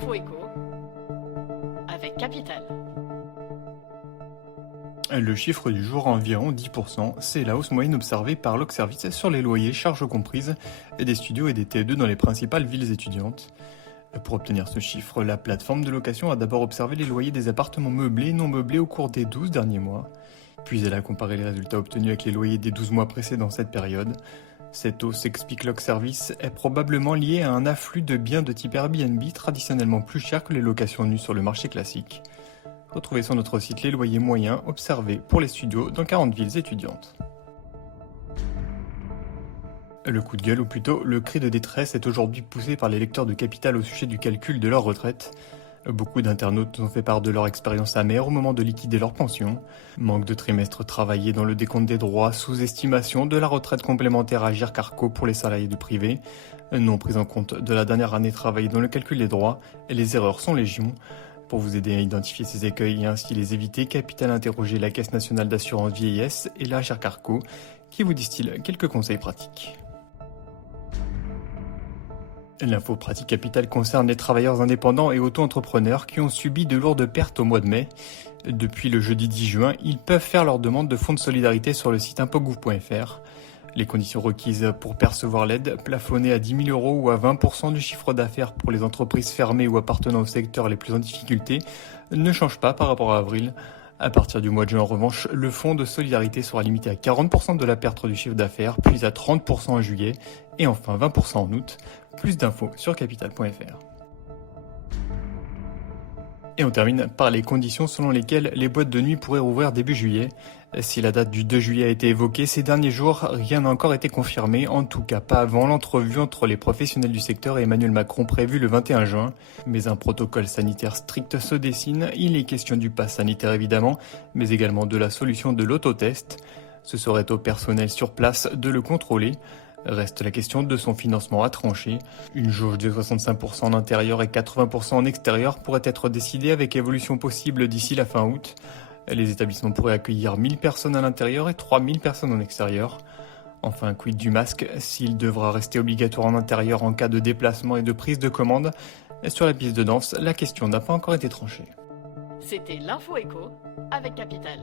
L'info éco avec Capital. Le chiffre du jour, environ 10%, c'est la hausse moyenne observée par l'Ocservice sur les loyers, charges comprises, des studios et des TE2 dans les principales villes étudiantes. Pour obtenir ce chiffre, la plateforme de location a d'abord observé les loyers des appartements meublés et non meublés au cours des 12 derniers mois. Puis elle a comparé les résultats obtenus avec les loyers des 12 mois précédant cette période. Cette hausse, explique l'Ocservice, est probablement liée à un afflux de biens de type Airbnb traditionnellement plus chers que les locations nues sur le marché classique. Retrouvez sur notre site les loyers moyens observés pour les studios dans 40 villes étudiantes. Le coup de gueule, ou plutôt le cri de détresse, est aujourd'hui poussé par les lecteurs de Capital au sujet du calcul de leur retraite. Beaucoup d'internautes ont fait part de leur expérience amère au moment de liquider leur pension. Manque de trimestres travaillés dans le décompte des droits, sous-estimation de la retraite complémentaire à Agirc-Arrco pour les salariés du privé, non prise en compte de la dernière année travaillée dans le calcul des droits, et les erreurs sont légion. Pour vous aider à identifier ces écueils et ainsi les éviter, Capital a interrogé la Caisse nationale d'assurance vieillesse et la Agirc-Arrco, qui vous disent-ils quelques conseils pratiques. L'info pratique Capital concerne les travailleurs indépendants et auto-entrepreneurs qui ont subi de lourdes pertes au mois de mai. Depuis le jeudi 10 juin, ils peuvent faire leur demande de fonds de solidarité sur le site impotgouv.fr. Les conditions requises pour percevoir l'aide, plafonnées à 10 000 € ou à 20% du chiffre d'affaires pour les entreprises fermées ou appartenant aux secteurs les plus en difficulté, ne changent pas par rapport à avril. À partir du mois de juin, en revanche, le fonds de solidarité sera limité à 40% de la perte du chiffre d'affaires, puis à 30% en juillet, et enfin 20% en août. Plus d'infos sur capital.fr. Et on termine par les conditions selon lesquelles les boîtes de nuit pourraient rouvrir début juillet. Si la date du 2 juillet a été évoquée ces derniers jours, rien n'a encore été confirmé, en tout cas pas avant l'entrevue entre les professionnels du secteur et Emmanuel Macron prévue le 21 juin. Mais un protocole sanitaire strict se dessine, il est question du pass sanitaire évidemment, mais également de la solution de l'autotest. Ce serait au personnel sur place de le contrôler. Reste la question de son financement à trancher. Une jauge de 65% en intérieur et 80% en extérieur pourrait être décidée avec évolution possible d'ici la fin août. Les établissements pourraient accueillir 1000 personnes à l'intérieur et 3000 personnes en extérieur. Enfin, quid du masque, s'il devra rester obligatoire en intérieur en cas de déplacement et de prise de commande. Sur la piste de danse, la question n'a pas encore été tranchée. C'était l'info éco avec Capital.